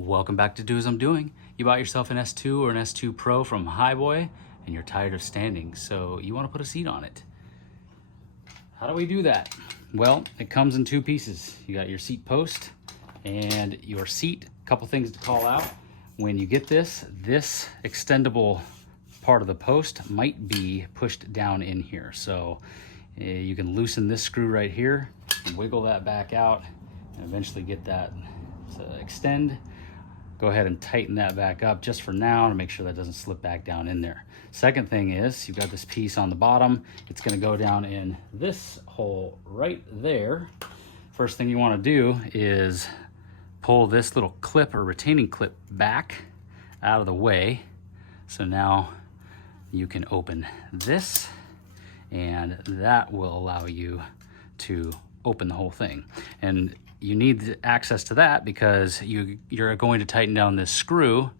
Welcome back to Do As I'm Doing. You bought yourself an S2 or an S2 Pro from Hiboy and you're tired of standing, so you want to put a seat on it. How do we do that? Well, it comes in two pieces. You got your seat post and your seat. A couple things to call out. When you get this extendable part of the post might be pushed down in here. So you can loosen this screw right here and wiggle that back out and eventually get that to extend. Go ahead and tighten that back up just for now to make sure that doesn't slip back down in there. Second thing is you've got this piece on the bottom. It's going to go down in this hole right there. First thing you want to do is pull this little clip or retaining clip back out of the way. So now you can open this and that will allow you to open the whole thing. And you need access to that because you're going to tighten down this screw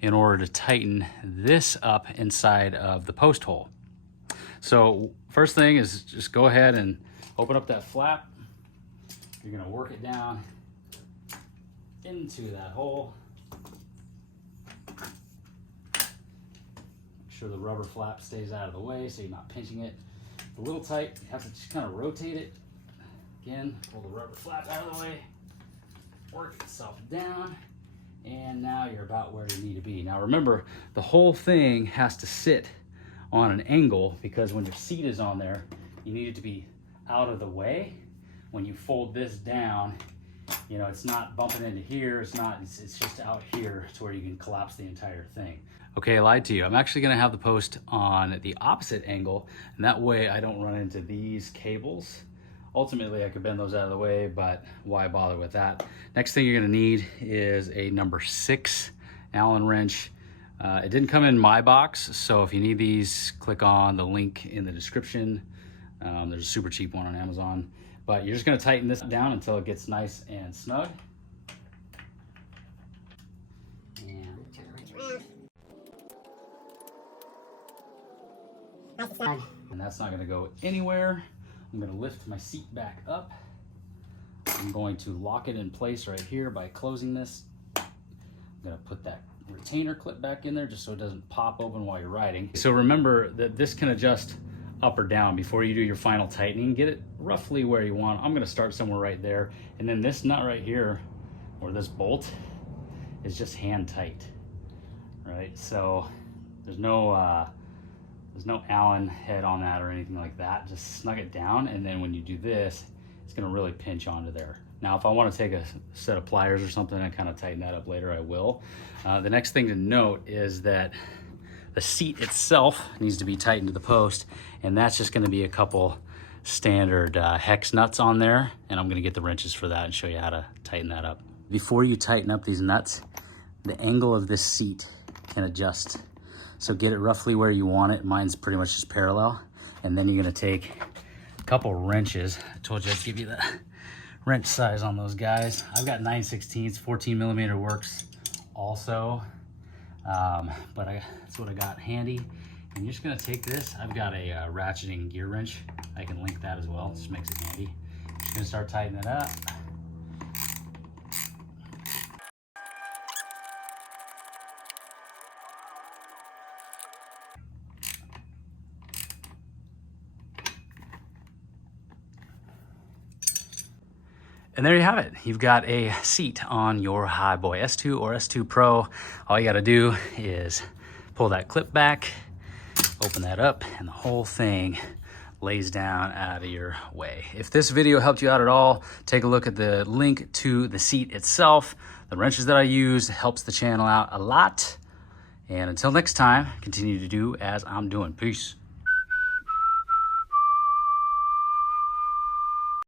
in order to tighten this up inside of the post hole. So first thing is just go ahead and open up that flap. You're gonna work it down into that hole. Make sure the rubber flap stays out of the way so you're not pinching it. It's a little tight, you have to just kind of rotate it. Again, pull the rubber flap out of the way, work itself down, and now you're about where you need to be. Now remember, the whole thing has to sit on an angle because when your seat is on there, you need it to be out of the way. When you fold this down, you know, it's not bumping into here, it's just out here to where you can collapse the entire thing. Okay, I lied to you. I'm actually gonna have the post on the opposite angle, and that way I don't run into these cables. Ultimately, I could bend those out of the way, but why bother with that? Next thing you're gonna need is a number 6 Allen wrench. It didn't come in my box, so if you need these, click on the link in the description. There's a super cheap one on Amazon. But you're just gonna tighten this down until it gets nice and snug. And turn the wrench around. Nice and snug. And that's not gonna go anywhere. I'm gonna lift my seat back up. I'm going to lock it in place right here by closing this. I'm gonna put that retainer clip back in there just so it doesn't pop open while you're riding. So remember that this can adjust up or down before you do your final tightening. Get it roughly where you want. I'm gonna start somewhere right there. And then this nut right here, or this bolt, is just hand tight, right? So there's no Allen head on that or anything like that. Just snug it down, and then when you do this, it's gonna really pinch onto there. Now, if I wanna take a set of pliers or something and kind of tighten that up later, I will. The next thing to note is that the seat itself needs to be tightened to the post, and that's just gonna be a couple standard hex nuts on there, and I'm gonna get the wrenches for that and show you how to tighten that up. Before you tighten up these nuts, the angle of this seat can adjust. So get it roughly where you want it. Mine's pretty much just parallel. And then you're gonna take a couple wrenches. I told you I'd give you the wrench size on those guys. I've got 9/16, 14 millimeter works also. But that's what I got handy. And you're just gonna take this. I've got a ratcheting gear wrench. I can link that as well, just makes it handy. Just gonna start tightening it up. And there you have it. You've got a seat on your Hiboy S2 or S2 Pro. All you gotta do is pull that clip back, open that up, and the whole thing lays down out of your way. If this video helped you out at all, take a look at the link to the seat itself. The wrenches that I use helps the channel out a lot. And until next time, continue to do as I'm doing. Peace.